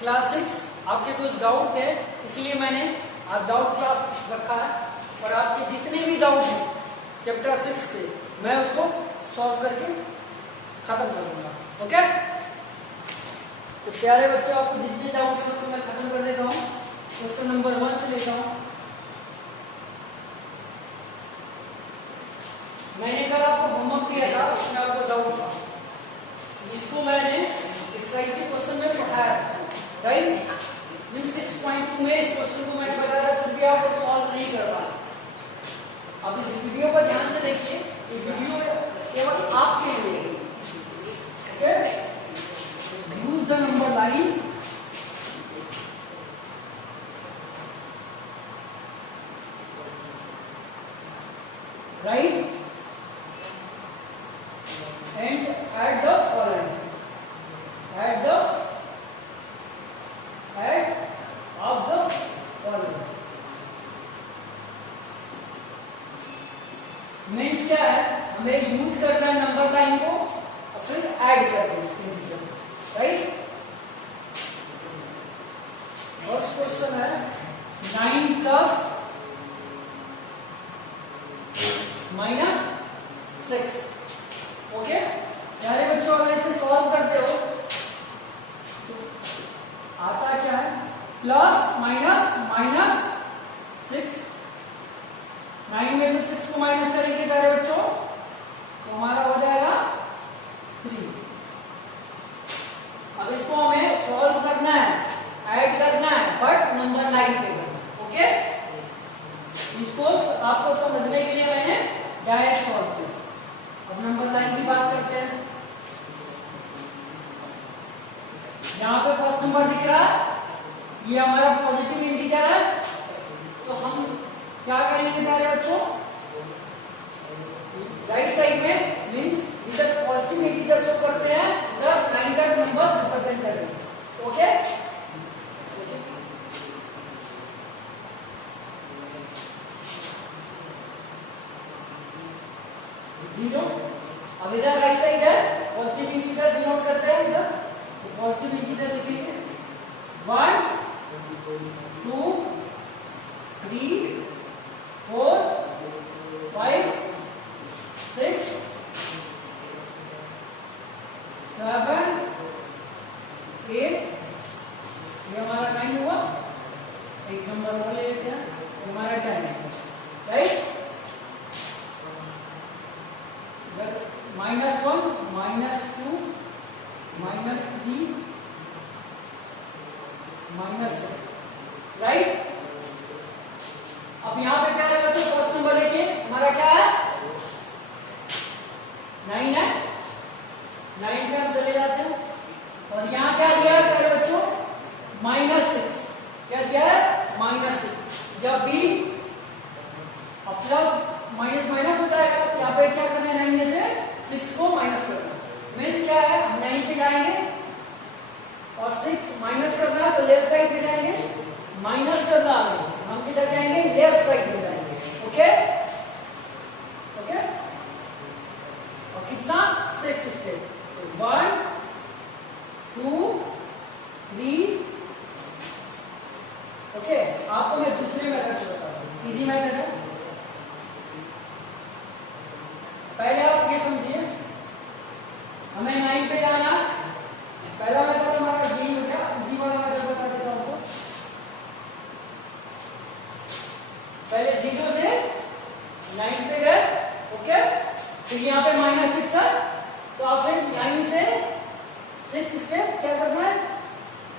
Class 6 आपके कुछ doubt थे, इसलिए मैंने आज डाउट क्लास रखा है। और आपके जितने भी डाउट हैं चैप्टर 6 के, मैं उसको सॉल्व करके खत्म कर दूंगा। ओके, तो प्यारे बच्चों, आपको जितने डाउट है उसको मैं खत्म कर देता हूँ। क्वेश्चन नंबर 1 से लेता हूँ। मैंने कल आपको होमवर्क दिया था, उसमें आपको डाउट था, इसको मैंने एक्सरसाइज के क्वेश्चन में पढ़ाया, राइट। 6.2 में इस क्वेश्चन को मैंने बताया था, फिर भी आपको सॉल्व नहीं कर पाए। अब इस वीडियो पर ध्यान से देखिए, ये वीडियो केवल आपके लिए। Okay, use the number line, right, and add the following, add of the following means क्या है, हमें यूज करना है नंबर लाइन को और फिर ऐड कर दें इंटीजर, राइट। फर्स्ट क्वेश्चन है 9 प्लस माइनस 6। ओके, प्यारे बच्चों, अगर इसे सॉल्व करते हो तो आता क्या है, प्लस माइनस माइनस 6। 9 में से 6 को माइनस करेंगे प्यारे बच्चों तो हमारा हो जाएगा 3। अब इसको हमें सॉल्व करना है, ऐड करना है, बट नंबर लाइन पे। ओके, इसको आपको समझने के लिए मैंने डायरेक्ट सॉल्व किया। अब नंबर लाइन की बात करते हैं। यहाँ पे फर्स्ट नंबर दिख रहा है, ये हमारा पॉजिटिव इंटीजर है, तो हम क्या करेंगे प्यारे बच्चों, राइट साइड में मींस जिधर पॉजिटिव इंटीजर शो करते हैं उधर 9 का नंबर रिप्रेजेंट करेंगे। Okay, zero. अब इधर राइट साइड है, पॉजिटिव इंटीजर डिनोट करते हैं इधर, तो पॉजिटिव इंटीजर लिखेंगे 1 2 3 4 5 6 7 8। ये हमारा 9 हुआ, एक नंबर और ले लेते हैं, हमारा 10 है, राइट। -1 -2 -3 -6, राइट। अब यहां पे क्या है बच्चों, फर्स्ट नंबर लेके हमारा क्या है 9 है, 9 पे हम चले जाते हैं। और यहां क्या दिया है प्यारे बच्चों, -6। क्या दिया है, -6। जब भी प्लस माइनस माइनस हो जाएगा तो यहाँ पे क्या करना है, 9 में से 6 को माइनस करना है। मीन्स क्या है, हम 9 पे जाएंगे और 6 माइनस करना है तो लेफ्ट साइड पे जाएंगे, माइनस करना है हम किधर जाएंगे, लेफ्ट साइड पे जाएंगे। ओके ओके, और कितना 6 स्टेप, 1 2 3। ओके, आपको मैं दूसरे मेथड से बता रहा हूँ, इजी मेथड है। पहले आप ये समझिए, हमें 9 पे जाना है। पहला मेथड हमारा यही हो गया, इजी वाला मेथड बता देता हूं आपको। पहले 0 से 9 पे गए, ओके, फिर यहाँ पे -6 है, तो आप फिर 9 से 6 स्टेप क्या करना है,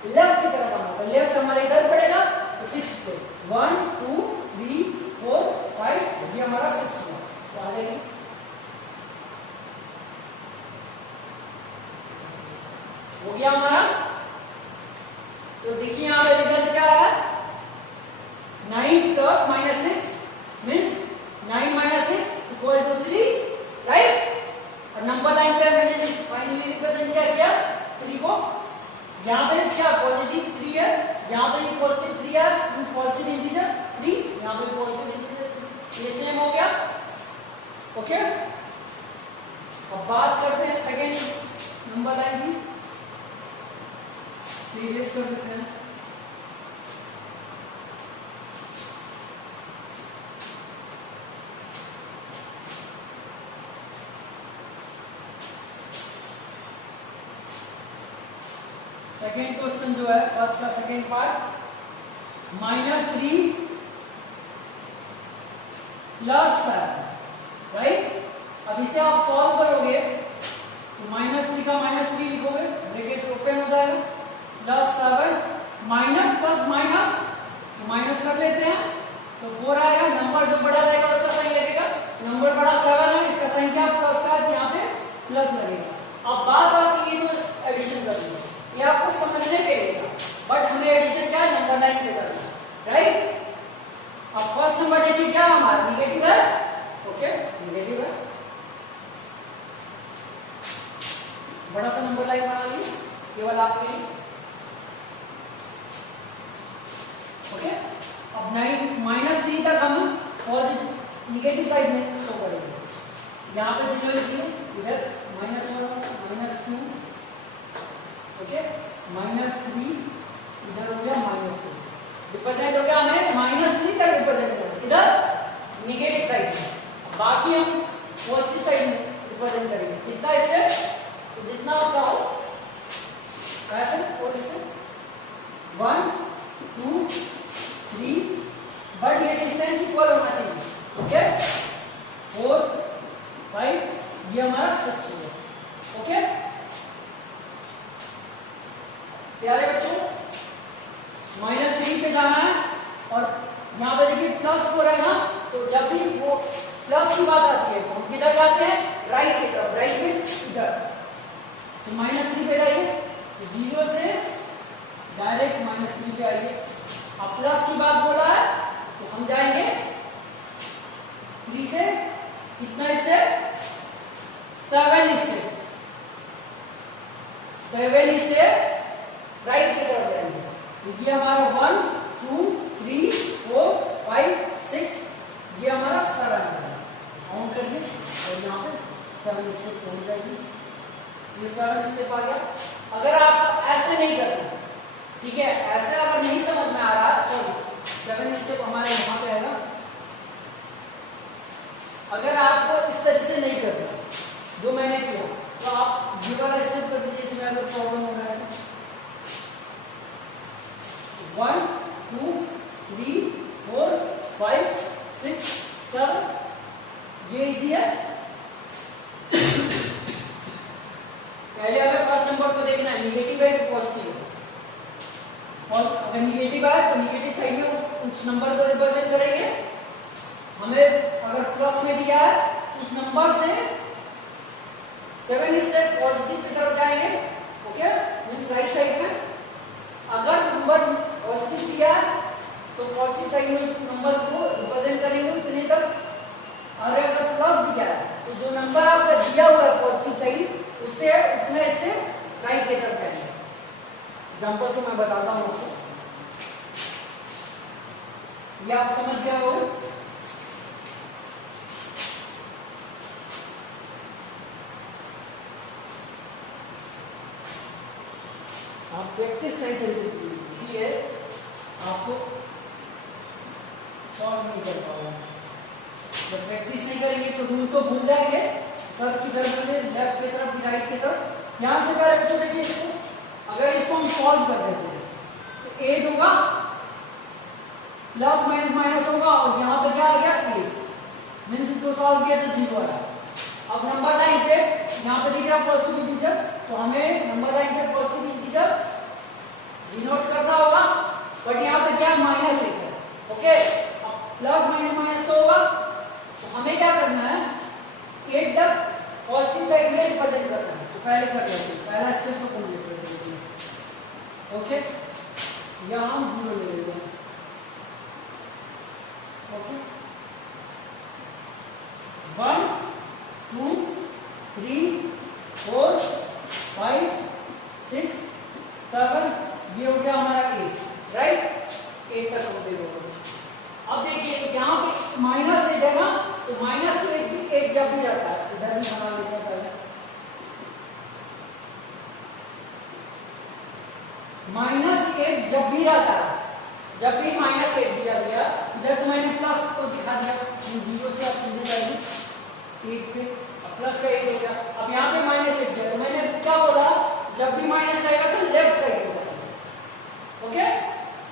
लेफ्ट की तरफ आना। तो लेफ्ट हमारे इधर पड़ेगा, तो 6 स्टेप 1 2 3 4 5, ये हमारा 6 हुआ, तो आ जाएगी। हो गया हमारा। तो देखिए यहाँ पे रिजल्ट क्या है, 9 प्लस -6 मीन्स 9 - 6 = 3, राइट। और नंबर लाइन पे मैंने फाइनली रिप्रेजेंट किया 3 को। यहाँ पे क्या पॉजिटिव 3 है, यहाँ पे पॉजिटिव 3 है, पॉजिटिव इंटीजर 3, यहाँ पे पॉजिटिव इंटीजर 3, ये सेम हो गया। ओके, अब बात करते हैं सेकेंड नंबर लाइन की। सीरियस कर देते हैं। सेकेंड क्वेश्चन जो है फर्स्ट का सेकेंड पार्ट, -3 प्लस 7, राइट। अब इसे आप सॉल्व करोगे तो -3 का -3 लिखोगे, ब्रैकेट ओपन हो जाएगा, +7 माइनस प्लस माइनस तो माइनस कर लेते हैं तो 4 आएगा। नंबर जो बड़ा रहेगा उसका साइन लगेगा, नंबर बड़ा 7 है, इसका साइन क्या प्लस का है, यहाँ पे प्लस लगेगा। अब बात आती है जो एडिशन करनी है, ये आपको समझने के लिए था, बट हमें एडिशन क्या नंबर लाइन पे करना है, राइट। अब फर्स्ट नंबर देखिए क्या हमारा निगेटिव है, ओके निगेटिव है, बड़ा सा नंबर लाइन बना ली केवल आपके लिए, ओके। अब -3 तक हम पॉजिटिव निगेटिव साइड में शो करेंगे, यहाँ पे जो लिखिए इधर -1 -2, ओके, -3 इधर हो गया -2, रिप्रेजेंट हो गया हमें -3 तक रिप्रेजेंट करना, इधर निगेटिव साइड में, बाकी हम पॉजिटिव साइड में रिप्रेजेंट करेंगे। कितना इससे तो जितना आप चाहो ऐसे, और इससे 1 2 3, बट ये डिस्टेंस इक्वल होना चाहिए, ओके 4 5, ये हमारा सक्सेस हुआ, ओके प्यारे बच्चों। -3 पे जाना है और यहाँ पे देखिए +4 है ना, तो जब भी वो प्लस की बात आती है तो हम किधर जाते हैं, राइट की तरफ, राइट मींस इधर, तो -3 पे जाइए, 0 से डायरेक्ट -3 पे आइए। अब प्लस की बात बोला है तो हम जाएंगे 3 से कितना स्टेप, 7 स्टेप, 7 स्टेप राइट की तरफ जाएंगे। देखिए हमारा 1 2 3 4 5 6, ये हमारा 7 है, काउंट करिए और यहाँ पे 7 स्टेप पहुंच जाएगी, ये 7 स्टेप आ गया। अगर आप ऐसे नहीं करते, ठीक है, ऐसे अगर नहीं समझ में आ रहा तो 7 स्टेप हमारे यहाँ पे आएगा। अगर आपको इस तरह से नहीं करना जो मैंने किया तो आप ये वाला स्टेप कर दीजिए, इसमें अगर प्रॉब्लम हो रहा है 1 2 3 4 5 6 7, ये इजी है। पहले हमें फर्स्ट नंबर को देखना है, निगेटिव है कि पॉजिटिव है, और अगर निगेटिव आए तो निगेटिव साइड में उस नंबर को रिप्रेजेंट करेंगे। हमें अगर प्लस में दिया है तो उस नंबर से 7 स्टेप पॉजिटिव की तरफ जाएंगे, ओके मींस राइट साइड में। अगर नंबर पॉजिटिव दिया है तो पॉजिटिव साइड में नंबर को रिप्रेजेंट करेंगे उतने तक, और अगर प्लस दिया है तो जो नंबर आपका दिया हुआ है पॉजिटिव साइड उससे उतना स्टेप राइट की तरफ जाएंगे। एग्जाम्पल से मैं बताता हूँ आपको, ये आप समझ गए हो। आप प्रैक्टिस नहीं सही से की, इसलिए आपको सॉल्व नहीं कर पाओगे। जब प्रैक्टिस नहीं करेंगे तो रूल तो भूल जाएंगे, सर की तरफ से लेफ्ट की तरफ राइट की तरफ। यहाँ से पहले बच्चों देखिए इसको, अगर इसको हम सॉल्व कर देते हैं तो 8 होगा, प्लस माइनस माइनस होगा, और यहाँ पे क्या आ गया 8, मीन्स इसको सॉल्व किया तो 0 आया। अब नंबर लाइन पे यहाँ पे दिख रहा पॉजिटिव इंटीजर, तो हमें नंबर लाइन पे पॉजिटिव इंटीजर डिनोट करना होगा, बट यहाँ पे क्या -1 है, ओके। अब प्लस माइनस माइनस तो होगा, तो हमें क्या करना है 8 तक पॉजिटिव साइड में रिप्रेजेंट करना है, तो पहले कर लेते हैं, पहला स्टेप तो कंप्लीट कर देते हैं, ओके। यहाँ हम 0 ले लेते हैं, ओके 1 2 3 4 5 6 7, ये हो गया हमारा 8, राइट, 8 तक कंप्लीट हो गया। अब देखिए यहाँ पे -8 है ना, तो -8 जब भी रहता है, इधर भी बना लेते हैं पहले, -8 जब भी रहता है, जब भी -8 दिया गया, इधर तो मैंने प्लस को दिखा दिया, 0 से आप सीधे जाएंगे 8 पे, अब प्लस का 8 हो गया। अब यहाँ पे -8 दिया, तो मैंने क्या बोला, जब भी माइनस रहेगा तो लेफ्ट साइड को जाएगा। ओके,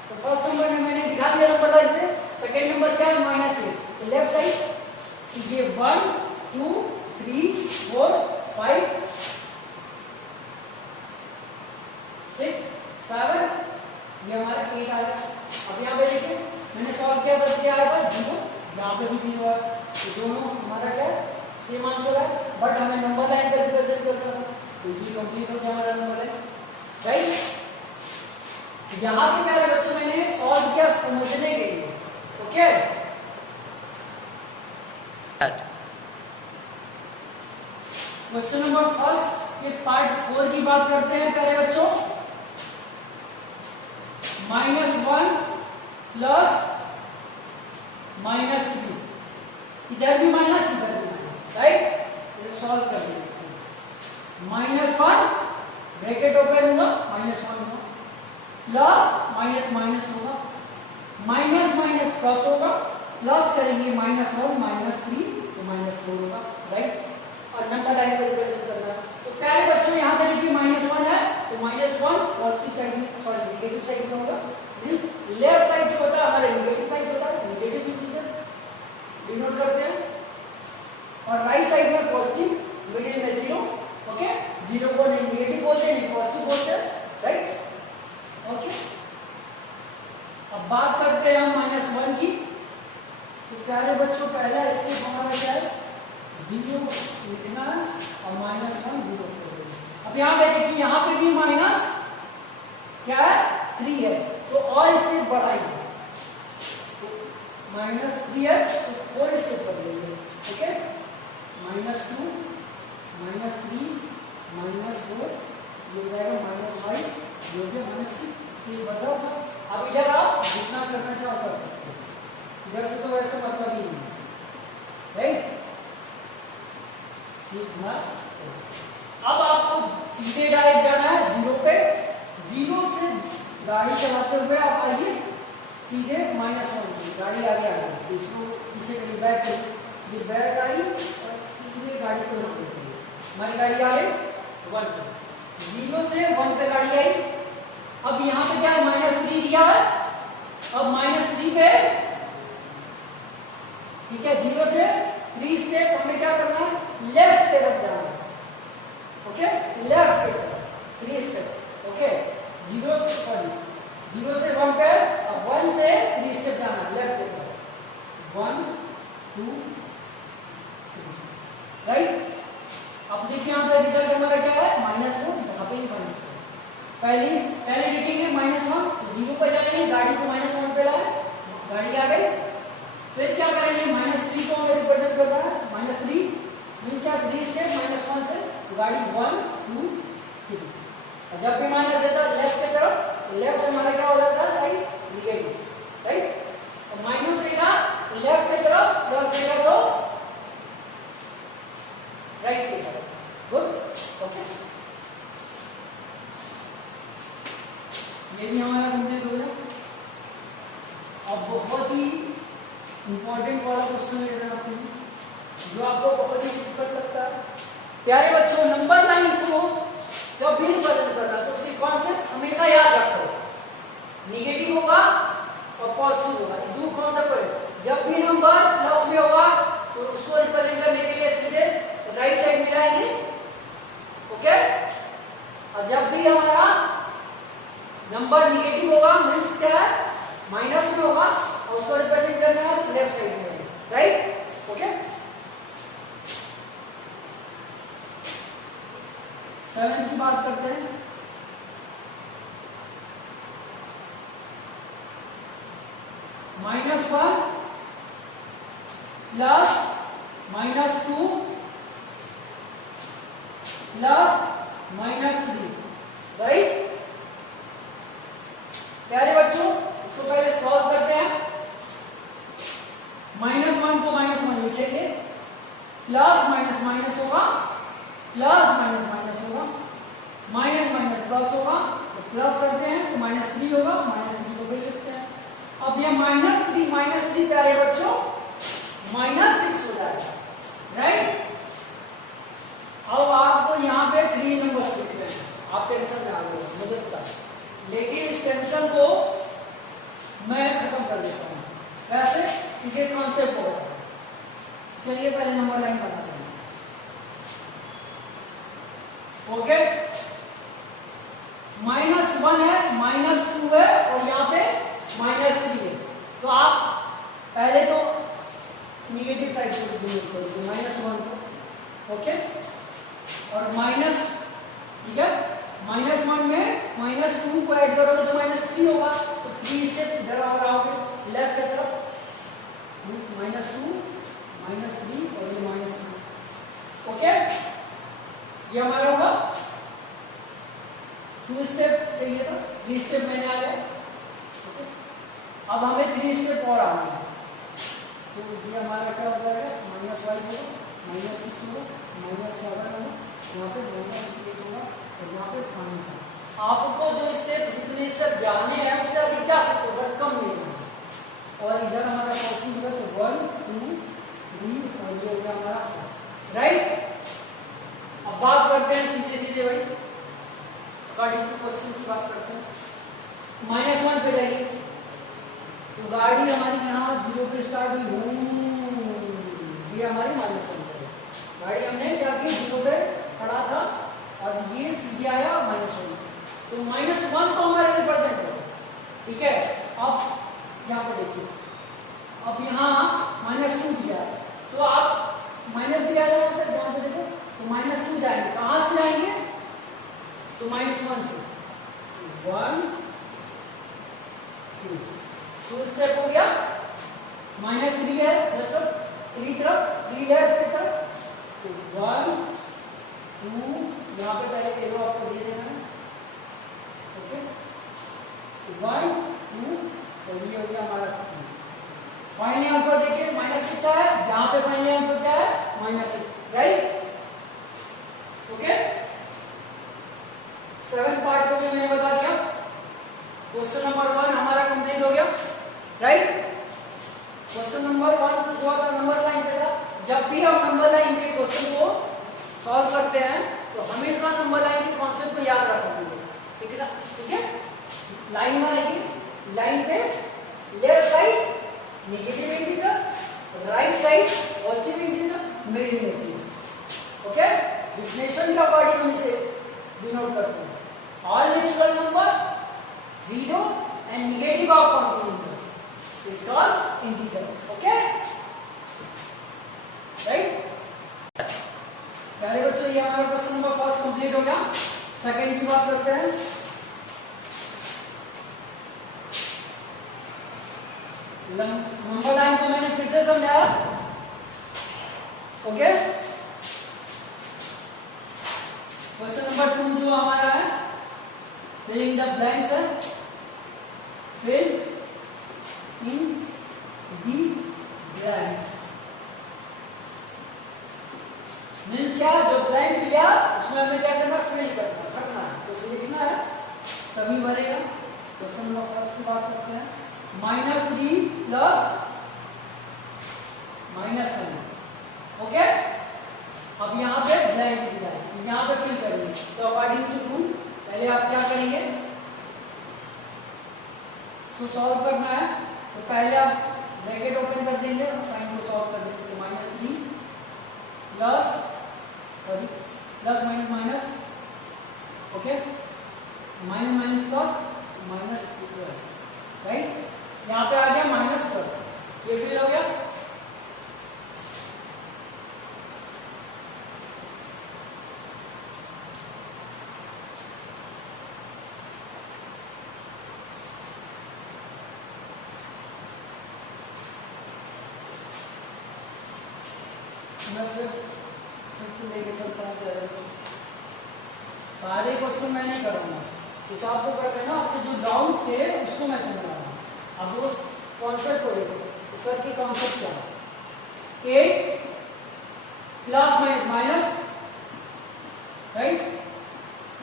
तो फर्स्ट नंबर में मैंने दिखा दिया नंबर लाइन पे, सेकंड नंबर क्या है -8, तो लेफ्ट साइड कीजिए 1 2 3 4 5 6 7, ये हमारा 8 आ गया। अब यहाँ पे देखिए मैंने सॉल्व किया तो क्या आया था 0, यहाँ पे भी 0 है, तो दोनों हमारा क्या है सेम आंसर है, बट हमें नंबर लाइन पर रिप्रेजेंट करना था, तो ये कंप्लीट हो गया हमारा नंबर लाइन, राइट। यहाँ से क्या है बच्चों, मैंने सॉल्व किया समझने के लिए। ओके, क्वेश्चन नंबर फर्स्ट ये पार्ट 4 की बात करते हैं प्यारे बच्चों। -1 प्लस -3, इधर भी माइनस इधर भी माइनस, राइट। इसे सॉल्व कर देंगे। -1 ब्रैकेट ओपन होगा, -1 होगा, प्लस माइनस माइनस होगा, माइनस माइनस प्लस होगा, प्लस करेंगे -1 -3 तो -4 होगा, राइट। और नंबर लाइन पर रिप्रेजेंट करना है, तो प्यारे बच्चों यहाँ पे देखिए -1 है, तो -1 पॉजिटिव साइड में, सॉरी नेगेटिव साइड में होगा, लेफ्ट साइड जो होता है हमारे नेगेटिव साइड होता है, नेगेटिव इंटीजर डिनोट करते हैं, और राइट साइड में पॉजिटिव, मिडिल में 0। ओके, 0 को नहीं नेगेटिव बोलते हैं, नहीं पॉजिटिव बोलते हैं, राइट। ओके, अब बात करते हैं हम -1 की, तो प्यारे बच्चों पहला स्टेप हमारा क्या है, 0 लिखना और -1 0 कर देना। अब यहाँ देखिए कि यहाँ पे भी माइनस क्या है 3 है, तो और स्टेप बढ़ाएंगे, तो -3 है तो 4 स्टेप कर देंगे। ओके, -2 -3 -4 ये हो जाएगा -5, ये हो गया -6, ये बताओ। अब इधर आप जितना करना चाहो कर सकते हो, इधर से तो वैसे मतलब ही नहीं, राइट। अब आपको सीधे डायरेक्ट जाना है 0 पे, 0 से गाड़ी चलाते हुए आप आइए सीधे -1 गाड़ी आगे आ गई, इसको पीछे करिए, बैक करिए, ये बैक आई और सीधे गाड़ी को यहाँ पे हमारी गाड़ी आ गई 1 पे, 0 से 1 पे गाड़ी आई। अब यहाँ पे क्या है -3 दिया है, अब -3 पे ठीक है, 0 से 3 स्टेप हमें क्या करना है, लेफ्ट तरफ जाना है। ओके, लेफ्ट की तरफ 3 स्टेप। ओके, 0 से 1 पे, अब 1 से 3 स्टेप जाना है लेफ्ट की तरफ, 1 2 3, राइट। अब देखिए यहाँ पे रिजल्ट हमारा क्या है -4, यहाँ पे -4। पहले देखेंगे -1, 0 पे जाएंगे, गाड़ी को -1 पे लाए, गाड़ी आ गई, फिर क्या करेंगे -3 को हमें रिप्रेजेंट करना है, -3 मींस क्या 3 स्टेप -1 से गाड़ी 1 2 3, और जब भी माइनस देता है लेफ्ट की तरफ, लेफ्ट से हमारा क्या हो जाता है साइड निगेटिव, राइट। और माइनस देगा लेफ्ट की तरफ, प्लस देगा तो राइट की तरफ। गुड, ओके, ये भी हमारा कंप्लीट हो गया। अब बहुत ही इंपॉर्टेंट वाला क्वेश्चन ले रहे हैं आपके लिए, जो आपको बहुत ही डिफिकल्ट लगता है। प्यारे बच्चों, नंबर लाइन को जब भी रिप्रेजेंट करना तो सिर्फ कॉन्सेप्ट हमेशा याद रखो, नेगेटिव होगा और पॉजिटिव होगा, दो कॉन्सेप्ट है। जब भी नंबर प्लस में होगा तो उसको रिप्रेजेंट करने के लिए सीधे राइट साइड में जाएंगे। ओके, और जब भी हमारा नंबर नेगेटिव होगा मींस क्या है माइनस में होगा, और उसको रिप्रेजेंट करना है तो लेफ्ट साइड में, राइट। ओके, 7 की बात करते हैं। -1 प्लस -2 प्लस -3, राइट। प्यारे बच्चों, इसको पहले सॉल्व करते हैं। -1 को -1 लिखेंगे, प्लस माइनस माइनस होगा, प्लस माइनस माइनस होगा, माइनस माइनस प्लस होगा, तो प्लस करते हैं तो -3 होगा, -3 को भी लिखते हैं। अब ये -3 प्यारे बच्चों -6 हो जाएगा, राइट। अब आपको यहाँ पे 3 नंबर लिखने हैं, आप टेंशन में आ गए मुझे पता है, लेकिन इस टेंशन को मैं खत्म कर देता हूँ। कैसे? क्योंकि कॉन्सेप्ट होगा। चलिए पहले नंबर लाइन बनाते हैं। ओके, -1 है, -2 है और यहाँ पे -3 है, तो आप पहले तो निगेटिव साइड से डिनोट करोगे -1 को। ओके, और माइनस, ठीक है, -1 में -2 को ऐड करोगे तो -3 होगा, तो 3 स्टेप इधर आओगे लेफ्ट की तरफ, मींस -2 -3 और ये -2। ओके, ये हमारा होगा 2 स्टेप चाहिए था, 3 स्टेप मैंने आ गया। ओके, अब हमें 3 स्टेप और आना है, तो ये हमारा क्या हो जाएगा, -5 होगा, -6 होगा, -7 होगा, यहाँ पे -8 होगा और यहाँ पे 5 है। आपको जो स्टेप, जितने स्टेप जाने हैं उससे अधिक जा सकते हो, बट कम नहीं जाना। और इधर हमारा क्वेश्चन होगा तो 1 2 3 और ये हो गया हमारा, राइट। अब बात करते हैं सीधे सीधे भाई, अकॉर्डिंग टू क्वेश्चन की बात करते हैं। -1 पे जाइए तो गाड़ी हमारी यहाँ 0 पे स्टार्ट हुई, ये हमारी -1 पे गाड़ी हमने क्या की 0 पे खड़ा था और ये सीधे आया -1, तो -1 तो हमारे रिप्रेजेंट होगा, ठीक है। अब यहाँ पे देखिए, अब यहाँ -2 दिया है, तो आप माइनस दिया है यहाँ पे, ध्यान से देखो, तो -2 जाएंगे, कहाँ से जाएंगे, तो -1 से, 1 2 2 स्टेप हो गया, -3 है, मतलब 3 तरफ, 3 है अपनी तरफ, तो 1 2 यहाँ पे पहले एरो आपको दे देना है। ओके, 1 2 और ये हो गया हमारा 3। फाइनली आंसर देखिए -6 है, जहां पे फाइनली आंसर क्या है, -6, राइट। ओके, 7 पार्ट को भी मैंने बता दिया। क्वेश्चन नंबर 1 हमारा कंप्लीट हो गया, राइट। क्वेश्चन नंबर 1 जो था नंबर लाइन पे था, जब भी हम नंबर लाइन के क्वेश्चन को सॉल्व करते हैं तो हमेशा नंबर लाइन के कॉन्सेप्ट को याद रखेंगे, ठीक है ना, ठीक है। लाइन बनाइए, लाइन पे left side negative integer, right side positive integer, middle integer. Okay, definition के अकॉर्डिंग हम इसे डिनोट करते हैं। All natural number 0 and negative of counting number is called integer. Okay, right. पहले बच्चों ये हमारा क्वेश्चन नंबर फर्स्ट कंप्लीट हो गया। सेकंड की बात करते हैं। नंबर लाइन को मैंने फिर से समझाया, ओके। क्वेश्चन नंबर 2 जो हमारा है, फिलिंग द ब्लैंक्स है, fill in the blanks means क्या, जो ब्लैंक दिया उसमें हमें क्या करना, फिल करना है, तो उसे लिखना है तभी बनेगा। क्वेश्चन नंबर फर्स्ट की बात करते हैं, -3 प्लस -1। ओके, अब यहाँ पे ब्लैंक दिया है, यहाँ पे फिल करेंगे, तो अकॉर्डिंग टू रूल पहले आप क्या करेंगे, इसको सॉल्व करना है, तो पहले आप ब्रैकेट ओपन कर देंगे और साइन को सॉल्व कर देंगे, तो -3 plus plus minus minus, okay, minus minus plus -12, right. यहाँ पे आ गया -12, ये फिल हो गया। लेके चलता हूँ, सारे क्वेश्चन मैं नहीं करूँगा, कुछ आपको कर देना, आपके जो डाउट थे उसको मैं समझा रहा हूँ। अब वो कॉन्सेप्ट को देखो, सर की कॉन्सेप्ट क्या है, 8 प्लस माइनस, राइट,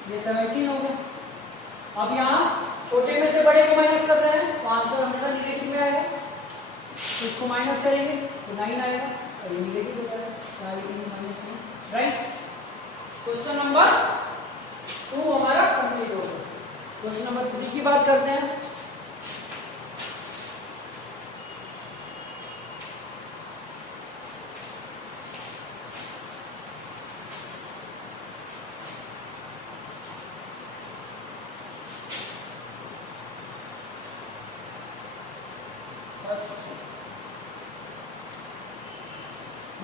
ये 17 हो गया, अब यहाँ छोटे में से बड़े को माइनस कर रहे हैं तो आंसर हमेशा निगेटिव में आएगा। तो इसको माइनस करेंगे तो 9 आएगा और ये निगेटिव होता है, माइनस में, राइट। क्वेश्चन नंबर 2 हमारा कंप्लीट हो गया। क्वेश्चन नंबर 3 की बात करते हैं।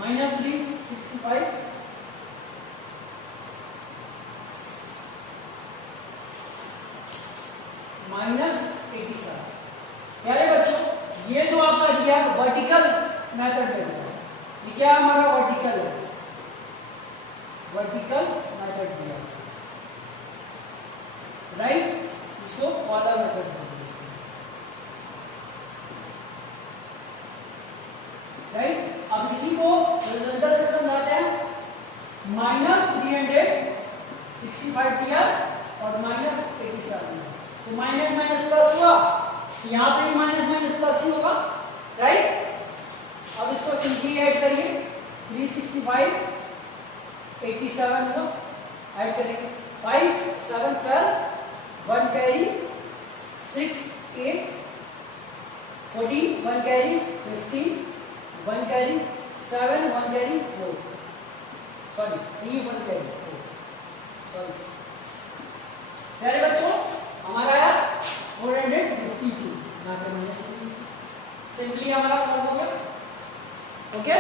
Minus 365 minus 87। प्यारे बच्चों, ये जो आपका दिया वर्टिकल मेथड में दिया, ये क्या हमारा वर्टिकल है, वर्टिकल मेथड दिया, राइट। इसको फॉलो मेथड बोलते हैं, राइट। अब इसी को हॉरिजॉन्टल से समझाते हैं। माइनस 365 दिया और माइनस 87 दिया, तो माइनस माइनस प्लस हुआ, यहाँ पे भी माइनस माइनस प्लस ही होगा, राइट। अब इसको सिंपली ऐड करिए, 365 87 को ऐड करेंगे, 5 7 12 1 carry 6 8 14 1 carry 15 1 carry 7 1 carry 4 sorry 3 1 carry 4 sorry. प्यारे बच्चों, हमारा आया 452 ना कर माइनस, सिंपली हमारा सॉल्व हो गया, ओके।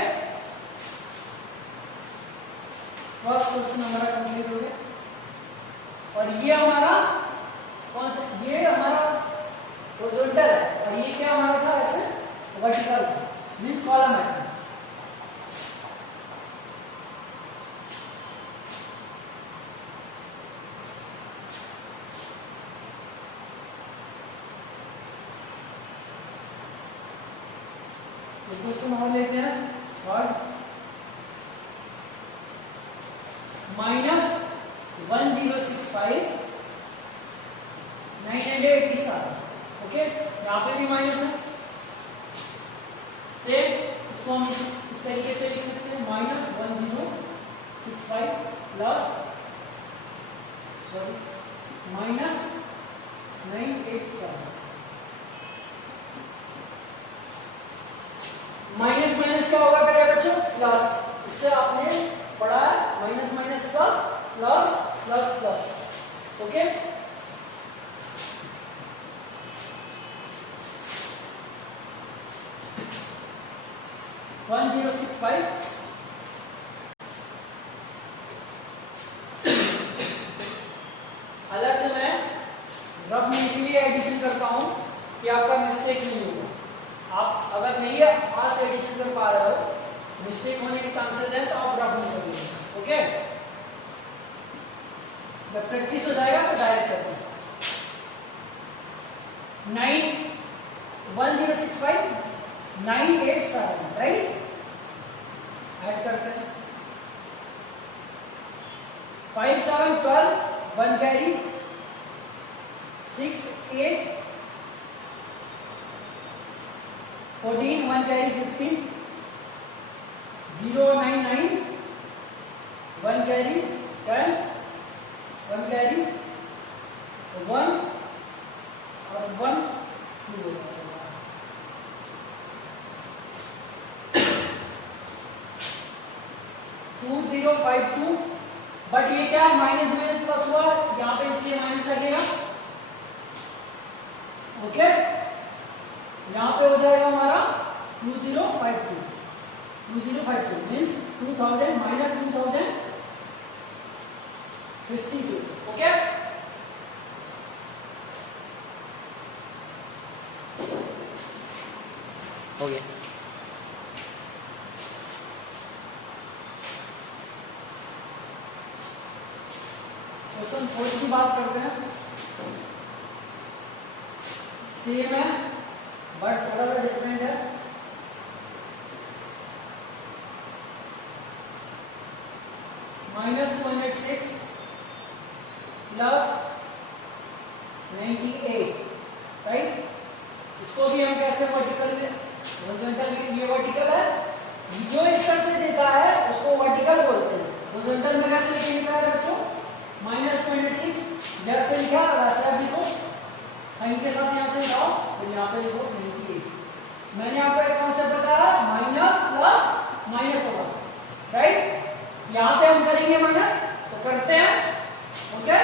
फर्स्ट क्वेश्चन हमारा कंप्लीट हो गया। और ये हमारा कौन सा, ये हमारा हॉरिजॉन्टल है और ये क्या हमारा था ऐसे वर्टिकल था, मींस कॉलम है। क्वेश्चन और लेते हैं थर्ड, माइनस 1065 987, ओके। यहाँ पे भी माइनस है, सेम इसको हम इस तरीके से लिख सकते हैं, minus 1065 plus sorry minus 987। Minus minus क्या होगा मेरे बच्चों, प्लस। इससे आपने पढ़ा है minus minus plus plus plus plus, okay. One 1065 अलग से मैं रफ में इसीलिए एडिशन करता हूं कि आपका मिस्टेक नहीं होगा। आप अगर नहीं है फास्ट एडिशन कर पा रहे हो, मिस्टेक होने के चांसेस हैं, तो आप रफ नहीं करिए, ओके। जब प्रैक्टिस हो जाएगा तो डायरेक्ट करते हैं। 1065 987, राइट। ऐड करते हैं, 5 7 12 1 कैरी 6 8 14 1 कैरी 15 0 9 9 1 कैरी 10 1 कैरी 1 और 1 2 2052। बट ये क्या है, माइनस माइनस प्लस हुआ यहाँ पे, इसलिए माइनस लगेगा, ओके। यहाँ पे हो जाएगा हमारा 2052 मीन्स 2000 माइनस 2052, ओके। हो गया। क्वेश्चन 4 की बात करते हैं। सेम है बट थोड़ा सा डिफरेंट है। -206 प्लस 98, राइट। इसको भी हम कैसे वर्टिकल में, हॉरिजॉन्टल में, ये वर्टिकल है, जो इस तरह से देता है उसको वर्टिकल बोलते हैं। हॉरिजॉन्टल में कैसे लिखेगा बच्चों, -26 जैसे लिखा वैसे आप लिखो, साइन के साथ यहाँ से लिखाओ, फिर यहाँ पे लिखो 98। मैंने आपको एक कॉन्सेप्ट बताया, माइनस प्लस माइनस होगा, राइट। यहाँ पे हम करेंगे माइनस, तो करते हैं, ओके।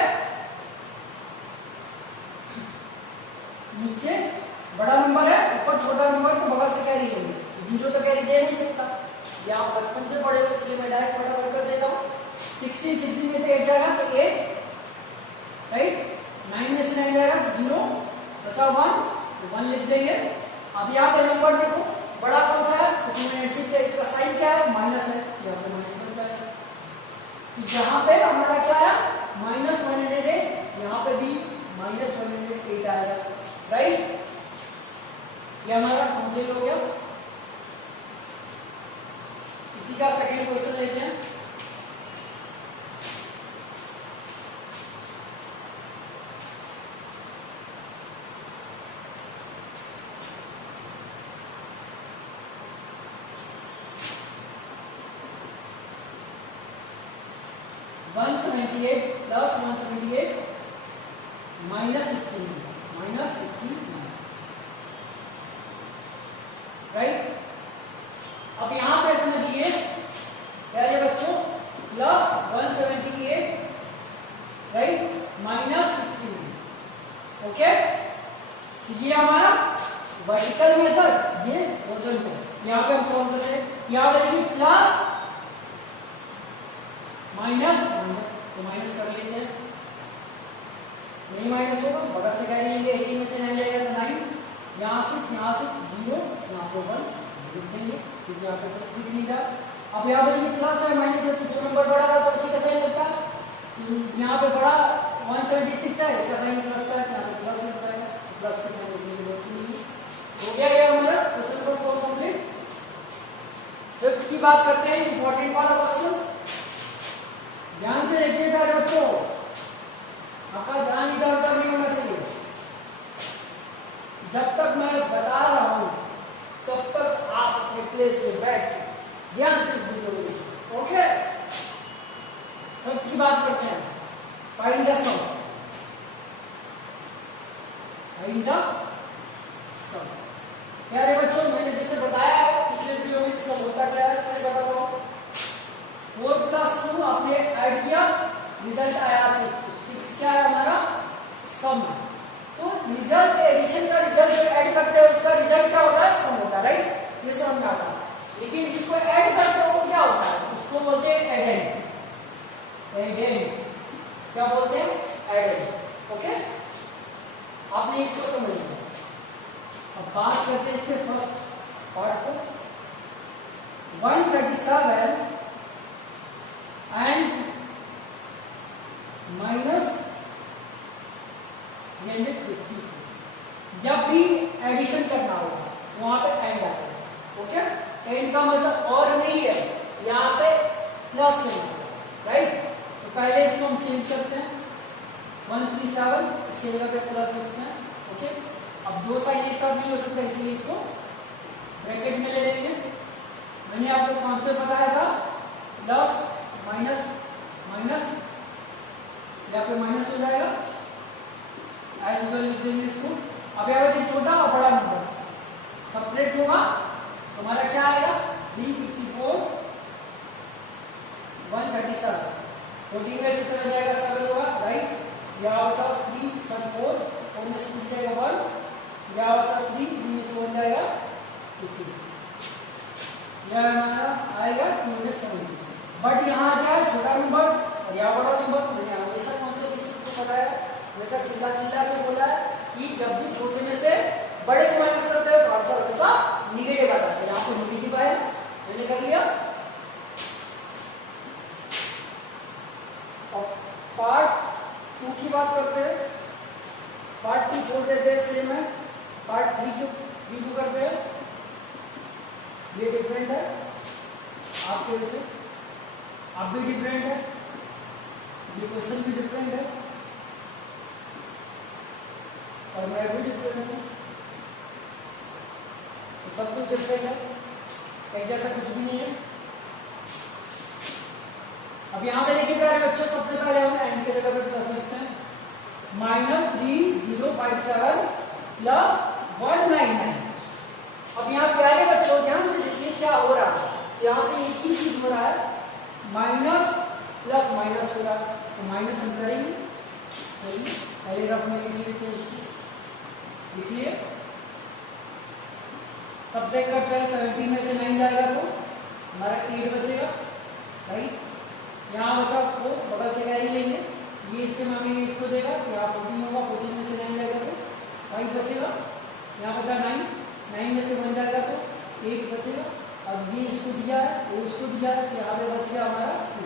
नीचे बड़ा नंबर है, ऊपर छोटा नंबर, तो बगल से कैरी लेंगे, जीरो तो कैरी दे नहीं सकता, ये आप बचपन से पढ़े हो इसलिए मैं डायरेक्ट फटाफट कर देता हूँ। 16 में से 8 जाएगा तो 8, राइट। 9 में से 9 जाएगा तो 0, बचा 1, तो 1 लिख देंगे। अब यहाँ पे नंबर देखो, बड़ा कौन सा है, 296 है, इसका साइन क्या है, माइनस है, यहाँ पे माइनस बनता है। तो जहाँ पे हमारा क्या है, -108, यहाँ पे भी -108 आएगा, राइट। ये हमारा कंप्लीट हो गया। इसी का सेकंड क्वेश्चन लेते हैं। -178 प्लस 178 -16, राइट। अब यहां पे समझिए प्यारे बच्चों, प्लस 178, राइट, -16, ओके। ये हमारा वर्टिकल मेथड, ये हॉरिजॉन्टल। यहाँ पे हम सॉल्व कर सकते हैं, यहाँ पे देखिए प्लस माइनस, तो माइनस कर लेते हैं, नहीं माइनस होगा, बगल से क्या लेंगे, 18 में से 9 जाएगा तो 9, यहाँ से 0, यहाँ पे 1 लिख देंगे, क्योंकि यहाँ पे कुछ लिख नहीं रहा। अब यहाँ पे ये प्लस है माइनस है, तो जो नंबर बड़ा रहा तो उसी का साइन लगता है। यहाँ पे बड़ा 176 है, इसका साइन प्लस का है, यहाँ पे प्लस लगता है, प्लस का साइन लिखने की जरूरत नहीं है। हो गया ये हमारा क्वेश्चन नंबर 4 कंप्लीट। फिफ्थ की बात करते हैं, इंपॉर्टेंट वाला क्वेश्चन, ध्यान से देखिए प्यारे बच्चों, आपका ध्यान इधर उधर नहीं होना चाहिए। जब तक मैं बता रहा हूं तब तक आप अपने प्लेस पे बैठ ध्यान से वीडियो को देखिए, ओके। फर्स्ट की बात करते हैं, find the sum, find the sum. प्यारे बच्चों, मैंने जैसे बताया है पिछले वीडियो में, सब होता क्या है मैं बताता हूं। 4 + 2 आपने ऐड किया, रिजल्ट आया 6 क्या है हमारा, सम। तो रिजल्ट, एडिशन का रिजल्ट जो ऐड करते हैं उसका रिजल्ट क्या होता है, सम होता है, राइट। ये समझ में आता है। लेकिन जिसको ऐड करते हो वो क्या होता है, उसको बोलते हैं एडेंड, एडेंड क्या बोलते हैं, एडेंड, ओके। आपने इसको समझ लिया। अब बात करते हैं इसके फर्स्ट पार्ट को, 137 एंड -354। जब भी एडिशन करना होगा वहां पे एंड आता है, ओके। एंड का मतलब और नहीं है, यहाँ पे प्लस है, राइट। तो पहले इसको हम चेंज करते हैं, 137 इसके जगह पे प्लस लिखते हैं, ओके। अब दो साइन एक साथ नहीं हो सकता, इसलिए इसको ब्रैकेट में ले लेंगे। मैंने आपको कॉन्सेप्ट बताया था, प्लस माइनस माइनस, यहाँ पे माइनस हो जाएगा, एज यूजुअल लिख देंगे इसको। अब यहाँ पे छोटा और बड़ा नंबर सब्ट्रैक्ट होगा, हमारा क्या आएगा, 354 137, 14 में से 7 जाएगा, 7 होगा, राइट। यहाँ बचा 3 4 4 में से 2 जाएगा 1, यहाँ बचा 3 में से 1 जाएगा 18, यह हमारा आएगा 270। बट यहाँ क्या है, छोटा नंबर और यहाँ बड़ा नंबर। मैंने हमेशा कॉन्सेप्ट इसको बताया, हमेशा चिल्ला के बोला है कि जब भी छोटे में से बड़े को माइनस करते हो तो आंसर हमेशा निगेटिव आता है। यहाँ पे निगेटिव आया, मैंने कर लिया। और पार्ट 2 की बात करते हैं, पार्ट 2 छोड़ देते हैं, सेम है। पार्ट 3 को करते हैं, ये डिफरेंट है आपके जैसे, आप भी डिफरेंट है, ये क्वेश्चन भी डिफरेंट है। और मैं भी डिफरेंट हूँ, तो सब कुछ डिफरेंट है, एक जैसा कुछ भी नहीं है। अब यहाँ पे देखिए प्यारे बच्चों, सबसे पहले हम एन के जगह पे प्लस लिखते हैं, -3057 प्लस 199। अब यहाँ प्यारे बच्चों ध्यान से देखिए क्या हो रहा है, यहाँ पे एक ही चीज हो रहा है, माइनस प्लस माइनस हो रहा है, तो माइनस हम करेंगे, पहले रफ में लिखिए, सब्ट्रैक्ट करते हैं, 17 में से 9 जाएगा तो हमारा 8 बचेगा, राइट। यहाँ बचा वो बगल से कैरी लेंगे, ये इससे हमें इसको देगा, यहाँ 14 होगा, 14 में से 9 जाएगा तो 5 बचेगा, यहाँ बचा 9, 9 में से 1 जाएगा तो 8 बचेगा। अब ये इसको दिया है, वो इसको दिया है, तो यहाँ पे बच गया हमारा 2।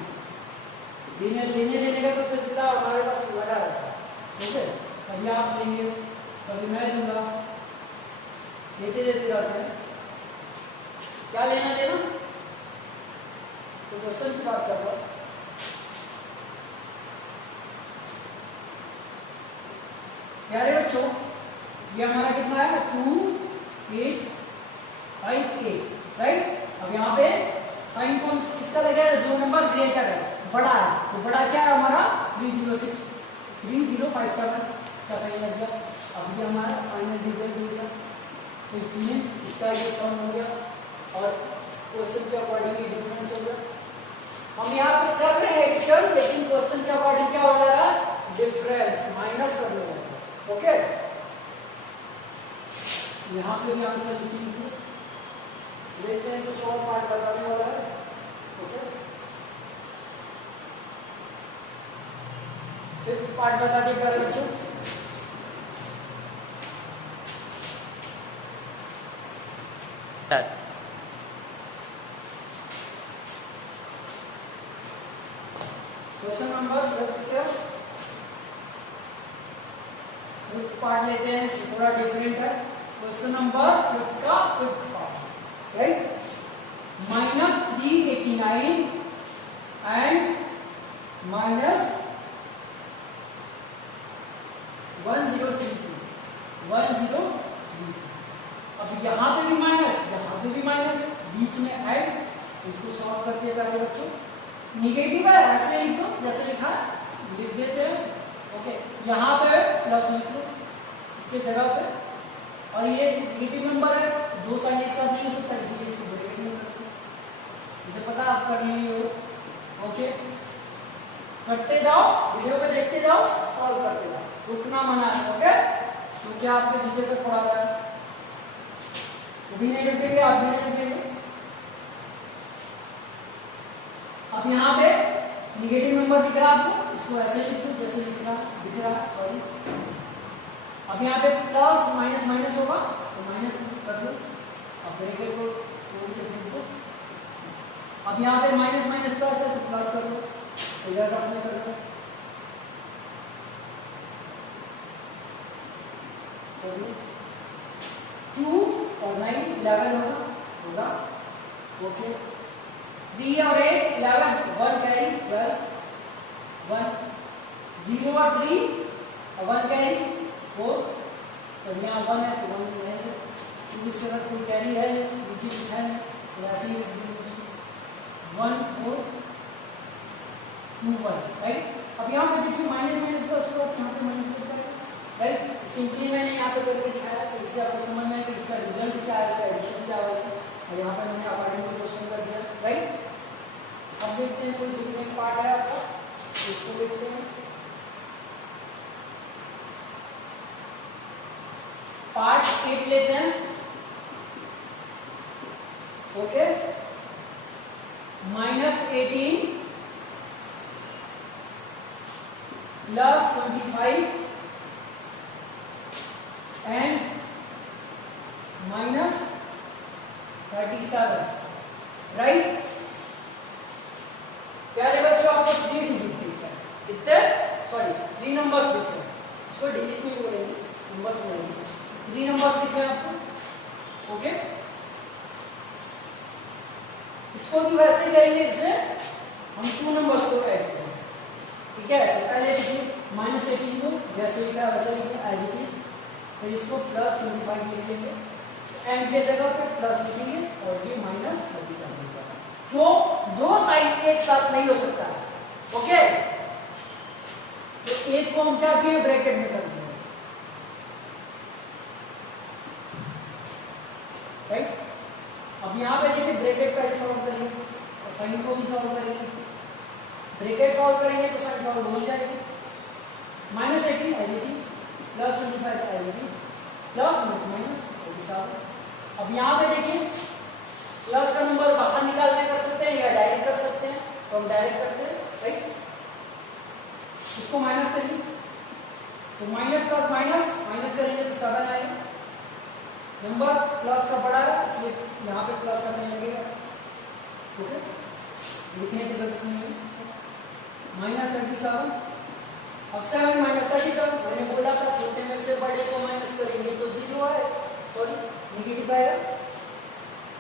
लेने देने का तो सिलसिला हमारे पास लगा रहता है, ठीक है। कभी आप लेंगे, कभी मैं दूंगा, देते देते रहते हैं, क्या लेना देना, तो क्वेश्चन की बात कर रहा हूँ। प्यारे बच्चों ये हमारा कितना है, 2 8 5 8, राइट। अब यहाँ पे साइन कौन किसका लगेगा, जो नंबर ग्रेटर है, बड़ा है, तो बड़ा क्या है हमारा 306 3057, इसका साइन लग गया। अब ये हमारा फाइनल रिजल्ट हो गया, तो मींस इसका ये सम हो गया और क्वेश्चन के अकॉर्डिंग ये डिफरेंस हो गया। हम यहाँ पे कर रहे हैं एडिशन, लेकिन क्वेश्चन के अकॉर्डिंग क्या हो जा रहा है, डिफरेंस माइनस कर रहे हैं, ओके। यहाँ पे भी आंसर लिखी है, देखते हैं कुछ और पार्ट बताने वाला है, ओके। फिफ्थ पार्ट बता दिए प्यारे बच्चों। क्वेश्चन नंबर 5 पार्ट लेते हैं, थोड़ा डिफरेंट है। क्वेश्चन नंबर 5 का 5th पार्ट, राइट। -389 एंड -1033। अब यहाँ पे भी माइनस, यहाँ पे भी माइनस, बीच में ऐड, इसको सॉल्व करते हैं पहले बच्चों। निगेटिव है ऐसे लिख दो, जैसे लिखा लिख देते हैं, ओके। यहाँ पे प्लस लिख दो इसके जगह पे, और ये निगेटिव नंबर है, दो साइन एक साथ नहीं हो सकता, इसलिए इसको ब्रैकेट में करते हैं। मुझे पता आप कर लिए हो, ओके। करते जाओ, वीडियो पे देखते जाओ, सॉल्व करते जाओ, रुकना मना है, ओके। तो क्या आपके नीचे से पढ़ा रहा है, वो भी नहीं रुकेंगे, आप भी नहीं रुकेंगे। अब यहाँ पे निगेटिव नंबर दिख रहा है आपको, इसको ऐसे लिख दो जैसे दिख रहा, सॉरी। अब यहाँ पे प्लस माइनस माइनस होगा, तो माइनस कर लो, अब ब्रैकेट को तोड़ के लिख दो। अब यहाँ पे माइनस माइनस प्लस है, तो प्लस कर लो, इधर रखने कर लो, 2 और 9 11 होगा, ओके। 3 और 8 11, 1 कैरी 12, 1 0 और 3 और 1 कैरी 4, और यहाँ 1 है तो 1 है, इस तरह कोई कैरी है नीचे कुछ है, तो ऐसे ही 1 4 2 1, राइट। अब यहाँ पे देखिए माइनस माइनस प्लस हुआ, यहाँ पे माइनस होता है, राइट। सिंपली मैंने यहाँ पे करके दिखाया, तो इससे आपको समझ में आए कि इसका रिजल्ट क्या आएगा, एडिशन क्या होगा, और यहाँ पे मैंने अकॉर्डिंग टू क्वेश्चन कर दिया, राइट। अब देखते हैं कोई डिफरेंट पार्ट है आपका, इसको देखते हैं। पार्ट 8 लेते हैं, ओके। -18 plus 25 and -37, right. प्यारे बच्चों आपको 3 डिजिट दिख रहा है, कितने, सॉरी 3 नंबर्स दिख रहे हैं, इसको डिजिट नहीं बोलेंगे, नंबर्स बोलेंगे। 3 नंबर्स दिख रहे हैं आपको, ओके। इसको भी वैसे करेंगे, इससे हम 2 नंबर्स को ऐड करेंगे, ठीक है। तो पहले देखिए -18 को जैसे लिखा है वैसे लिखिए, एज इट इज, तो इसको प्लस 25 लिख लेंगे, एम के जगह पे प्लस लिखेंगे और ये माइनस 37 होगा। तो दो साइन एक साथ नहीं हो सकता है, ओके। तो एक को हम क्या किए, ब्रैकेट में कर दिए, राइट। अब यहाँ पे देखिए ब्रैकेट पहले सॉल्व करेंगे और साइन को भी सॉल्व करेंगे। ब्रैकेट सॉल्व करेंगे तो साइन सॉल्व हो ही जाएगी। Minus 18 as it is, plus 25 as it is, plus minus 47। अब यहाँ पे देखिए प्लस का नंबर बाहर निकाल के कर सकते हैं या डायरेक्ट कर सकते हैं, तो हम डायरेक्ट करते हैं, राइट। इसको माइनस करेंगे तो माइनस प्लस माइनस माइनस करेंगे तो 7 आएगा। नंबर प्लस का बड़ा है इसलिए यहाँ पे प्लस का साइन लगेगा, ओके। लिखने की जरूरत नहीं है। माइनस 37। अब 7 माइनस 37, मैंने बोला था छोटे में से बड़े को माइनस करेंगे तो 0 है, सॉरी निगेटिव आएगा।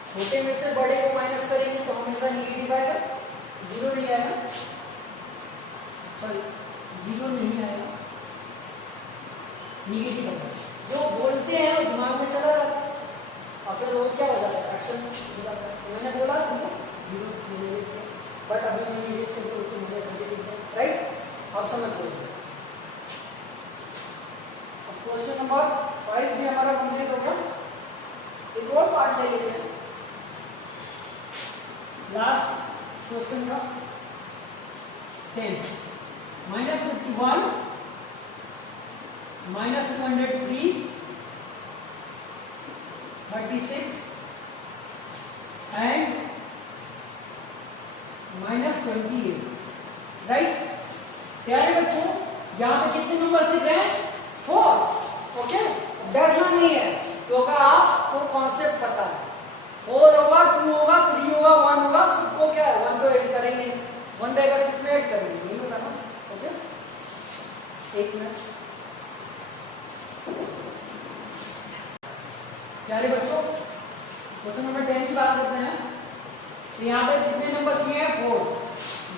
छोटे में से बड़े को माइनस करेंगे तो हमेशा निगेटिव आएगा, 0 नहीं आएगा, सॉरी 0 नहीं आएगा, निगेटिव आएगा। जो बोलते हैं वो दिमाग में चला जाता है और फिर वो क्या हो जाता है, एक्शन हो जाता है। तो मैंने बोला था 0 बट अभी मैंने ये सिंपल उसको मुझे समझे लिखा है, राइट। अब समझ लीजिए। अब क्वेश्चन नंबर 5 भी हमारा कंप्लीट हो गया। एक और पार्ट ले लेते हैं, लास्ट क्वेश्चन का 10 minus 51 minus 203 36 and minus 28, right. प्यारे बच्चों यहाँ पे कितने नंबर्स दिख रहे हैं, 4, ओके। डरना नहीं है क्योंकि आपको कॉन्सेप्ट पता है। 4 होगा, 2 होगा, 3 होगा, 1 होगा, सबको क्या है 1 को ऐड करेंगे, 1 रहेगा किसमें ऐड करेंगे, नहीं होगा ना, ओके। एक मिनट प्यारे बच्चों, क्वेश्चन नंबर 10 की बात करते हैं। तो यहाँ पे कितने नंबर दिए हैं, 4।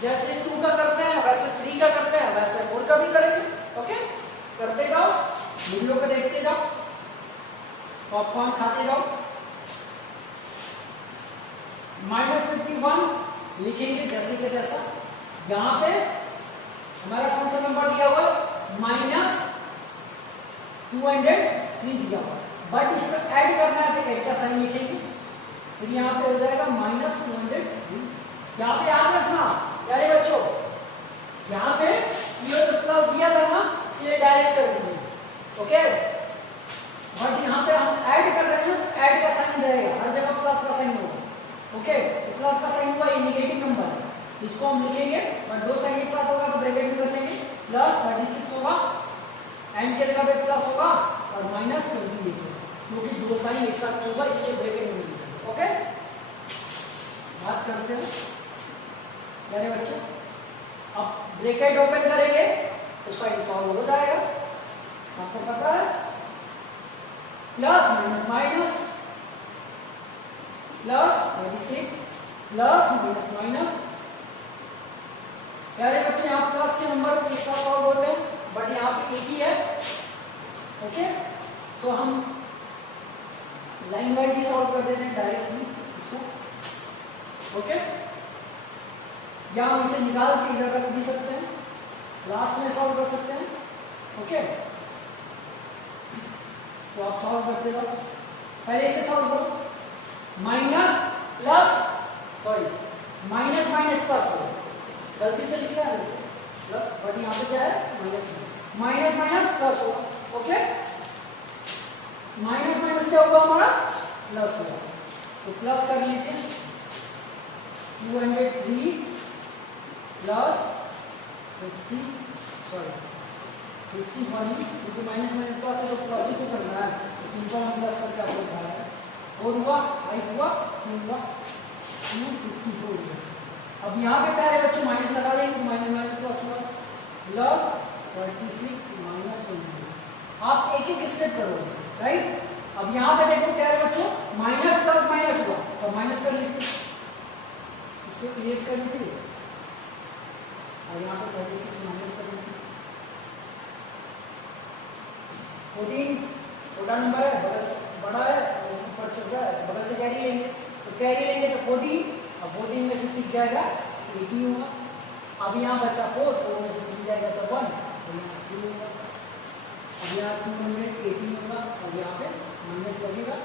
जैसे 2 का करते हैं वैसे 3 का करते हैं वैसे 4 का भी करेंगे, ओके। करते जाओ, वीडियो को देखते जाओ, पॉपकॉर्न खाते जाओ। माइनस 51 लिखेंगे जैसे कि जैसा, यहाँ पे हमारा कौन सा नंबर दिया हुआ, माइनस 203 दिया हुआ, बट इसमें ऐड करना है तो ऐड का साइन लिखेंगे। फिर यहाँ पे हो जाएगा माइनस 203। यहाँ पे याद रखना प्यारे बच्चों, यहाँ पे ये तो प्लस दिया था ना इसलिए डायरेक्ट कर दिए, ओके। बट यहाँ पे हम ऐड कर रहे हैं तो ऐड का साइन रहेगा, हर जगह प्लस का साइन होगा, ओके। तो प्लस का साइन हुआ, ये निगेटिव नंबर है, इसको हम लिखेंगे, बट दो साइन एक साथ होगा तो ब्रैकेट में कर लेंगे, प्लस 36 होगा, एंड के जगह पे प्लस होगा और माइनस 28 होगा, क्योंकि दो साइन एक साथ होगा इसलिए ब्रैकेट में लिखेंगे, ओके। बात करते हैं प्यारे बच्चों। अब ब्रैकेट ओपन करेंगे तो साइन सॉल्व हो जाएगा, आपको पता है। Plus minus minus plus 36 plus minus minus. प्यारे बच्चों यहाँ प्लस के नंबर एक साथ सॉल्व होते हैं, बट यहाँ पे एक ही है, ओके। तो हम लाइन वाइज ही सॉल्व कर देते हैं डायरेक्टली इसको, ओके। या हम इसे निकाल के इधर रख भी सकते हैं, लास्ट में सॉल्व कर सकते हैं, ओके। तो आप सॉल्व करते जाओ, पहले इसे सॉल्व करो। Minus plus, sorry minus minus plus हो, गलती से लिख रहा है इसे प्लस, बट यहाँ पे क्या है माइनस, माइनस माइनस प्लस होगा, ओके। माइनस माइनस क्या होगा हमारा, प्लस होगा, तो प्लस कर लीजिए 203 प्लस 50, सॉरी 51, क्योंकि माइनस माइनस प्लस है तो प्लस ही तो करना है, तो सिंपल हम प्लस करके आपको दिखा रहा है। और हुआ 5 हुआ 2 हुआ 254 हुआ। अब यहाँ पे क्या है बच्चों, माइनस लगा लेंगे, माइनस माइनस प्लस हुआ, प्लस 36 माइनस 20। आप एक एक स्टेप करोगे, राइट। अब यहाँ पे देखो क्या है बच्चों, माइनस प्लस माइनस हुआ तो माइनस कर लीजिए, इसको इरेज कर लीजिए, और यहाँ पे 36 माइनस कर लीजिए, 14 छोटा नंबर है, बगल से बड़ा है, ऊपर छोटा है, बगल से कैरी लेंगे, तो कैरी लेंगे तो 14, अब 14 में से 6 जाएगा 80 होगा। अब यहाँ बचा 4, 4 में से 3 जाएगा तो 1, तो यहाँ 2 होगा। अब यहाँ 280 होगा, अब यहाँ पे माइनस लगेगा,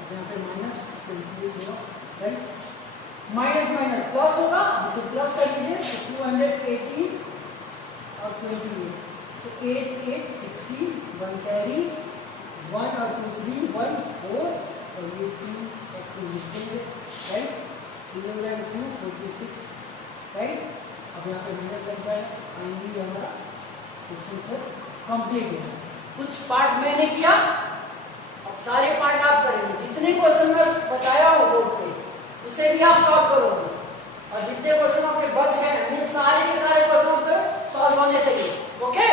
अब यहाँ पे माइनस 28 होगा, राइट। माइनस माइनस प्लस होगा, इसे प्लस कर दीजिए, तो 280 और 28, तो 8 8 16, 1 कैरी, 1 और 2 3 1 4 और ये 2 लिखेंगे, राइट। 11 2 46, राइट। अब यहाँ पे माइनस लग जाएगा, फाइनली हमारा क्वेश्चन को कंप्लीट है। कुछ पार्ट मैंने किया, अब सारे पार्ट आप करेंगे। जितने क्वेश्चन मैं बताया हूँ बोर्ड पे उसे भी आप सॉल्व करोगे, और जितने क्वेश्चन आपके बच गए हैं सारे के सारे क्वेश्चन आपके सॉल्व होने चाहिए। ओके।